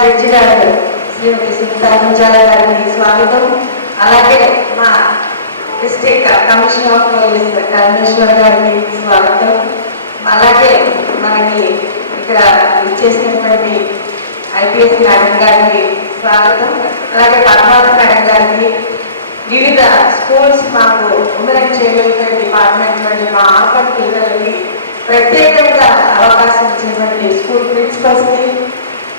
Judge గారు శ్రీమతి సునీత స్వాగతం. అలాగే మా district commissioner of police Karuneshwar గారిని స్వాగతం. అలాగే మనకి ఇక్కడ ఇచ్చేసినటువంటి ఐపీఎస్ మేడం గారికి స్వాగతం. అలాగే పద్మావతి మేడం గారికి వివిధ స్కూల్స్ మాకు ఉమెన్ చేయగలిగిన డిపార్ట్మెంట్ నుండి మా ఆఫర్ పిల్లలకి ప్రత్యేకంగా అవకాశం ఇచ్చినటువంటి స్కూల్ ప్రిన్సిపల్స్కి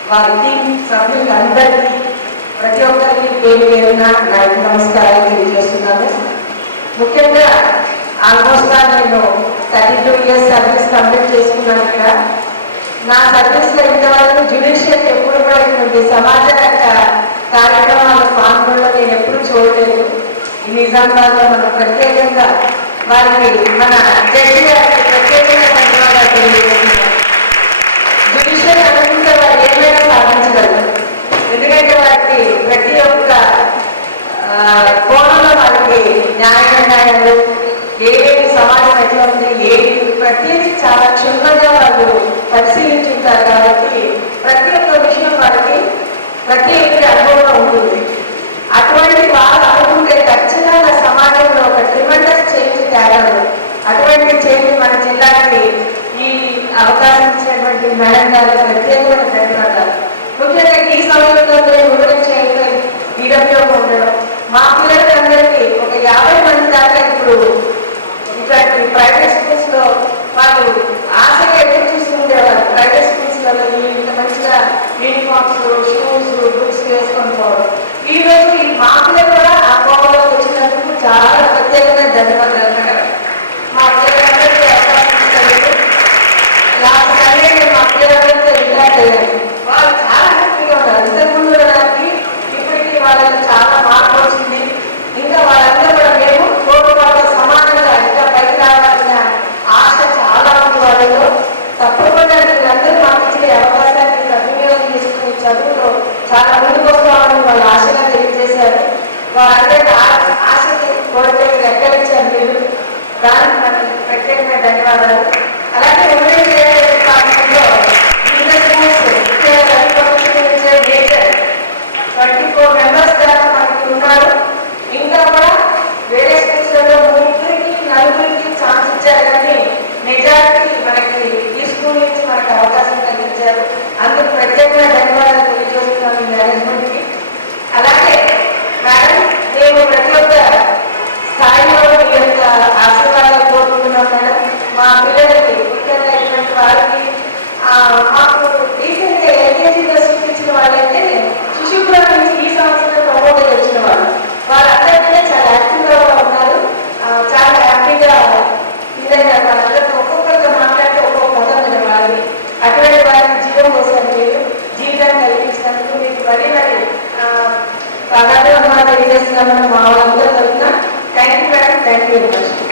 వారి టీం సభ్యులందరికీ ప్రతి ఒక్కరికి పేరు పేరున నా నమస్కారం నమస్కారాలు తెలియజేస్తున్నాను. ముఖ్యంగా ఆల్మోస్ట్ నేను thirty two years service complete చేసుకున్నాను ఇక్కడ. నా సర్వీస్లో ఇంతవరకు జ్యుడిషియల్ ఎప్పుడు కూడా ఇటువంటి సమాజ కార్యక్రమాల కార్యక్రమాలు పాల్గొనడం నేను ఎప్పుడు చూడలేదు. ఈ నిజామాబాద్ మనం ప్రత్యేకంగా వారికి మన జడ్జి గారికి ప్రత్యేకంగా ధన్యవాదాలు తెలియజేస్తున్నాను జ్యుడిషియల్ అనుకుంటే వారు ఏమైనా సాధించగలరు ఎందుకంటే వారికి ప్రతి ఒక్క ఆ, కోణంలో వాళ్ళకి న్యాయ న్యాయాలు ఏది సమాజం ఎట్లా ఉంది ఏది ప్రతిదీ చాలా క్షుణ్ణంగా వాళ్ళు పరిశీలించుంటారు కాబట్టి ప్రతి ఒక్క విషయం వారికి ప్రతి ఒక్కరి అనుభవం ఉంటుంది. అటువంటి వాళ్ళు అనుకుంటే ఖచ్చితంగా సమాజంలో ఒక ట్రిమెండస్ చేంజ్ తేగలరు. అటువంటి చేంజ్ మన జిల్లాకి ఈ అవకాశం ఇచ్చినటువంటి మేడం గారు ప్రత్యేకమైన ధన్యవాదాలు ముఖ్యంగా ఈ సమయంలో ప్రైవేట్ స్కూల్స్లో వాళ్ళు ఆశగా ఎదురు చూస్తుండేవారు ప్రైవేట్ స్కూల్స్లలో ఇంత మంచిగా యూనిఫామ్స్ షూస్ బుక్స్ వేసుకొని పోవడం ఈ రోజు ఈ మా పిల్లలు కూడా ఆ కోవలోకి వచ్చినందుకు చాలా ప్రత్యేకమైన ధన్యవాదాలు మేడం. మా పిల్లలందరికీ అవకాశం ఇచ్చినందుకు లాస్ట్ సండే నేను మా పిల్లలందరితో ఇంటరాక్ట్ అయ్యాను వాళ్ళు చాలా హ్యాపీగా ఉన్నారు ఇంతకుముందు దానికి ఇప్పటికీ వాళ్ళకి చాలా మార్పు వచ్చింది ఇంకా వాళ్ళందరూ కూడా మేము తోటి వాళ్ళ సమానంగా ఇంకా పైకి రావాలన్న ఆశ చాలా ఉంది వాళ్ళలో తప్పకుండా వీళ్ళందరూ మాకు ఇచ్చే అవకాశాన్ని సద్వినియోగం చేసుకుని చదువులో చాలా ముందుకు వస్తామని వాళ్ళు ఆశగా తెలియజేశారు. వాళ్ళందరికీ ఆ- ఆశకి కోరికలు ఎక్కడిచ్చారు మీరు. దానికి మనకి ప్రత్యేకమైన ధన్యవాదాలు. అలాగే ఉమెన్ డిపార్ట్మెంట్లో వివిధ ట్వంటీ ఫోర్ మెంబర్స్ దాకా మనకి ఉన్నారు. ఇంకా కూడా వేరే స్కూల్స్లలో ముగ్గురికి నలుగురికి ఛాన్స్ ఇచ్చారు కానీ మెజారిటీ మనకి ఈ స్కూల్ నుంచి మనకి అవకాశం కలిగించారు అందుకు ప్రత్యేకమైన ధన్యవాదాలు తెలియజేస్తున్నాను ఈ మేనేజ్మెంట్కి అలాగే మేడం మేము ప్రతి ఒక్క స్థాయిలో మీ యొక్క ఆశీర్వాదాలు కోరుకుంటున్నాం మేడం మా పిల్లలకి ముఖ్యంగా ఇటువంటి వారికి ఆ, మాకు రీసెంట్గా ఎల్కేజీలో చూపించిన వాళ్ళైతే శిశుపురం నుంచి ఈ సంవత్సరం ప్రమోట్ అయ్యి వచ్చిన వాళ్ళు వాళ్ళందరికీ చాలా యాక్టివ్గా ఉన్నారు ఆ, చాలా హ్యాపీగా ఇదైనా వాళ్ళందరితో ఒక్కొక్కరితో మాట్లాడితే ఒక్కొక్క పదం వాళ్ళది అటువంటి వారికి జీవం కోసం మీరు జీవితాన్ని కల్పించినందుకు మీకు మరీ మరి పదార్థం తెలియజేస్తున్నామని మా వాళ్ళందరూ తరఫున thank you madam thank you very much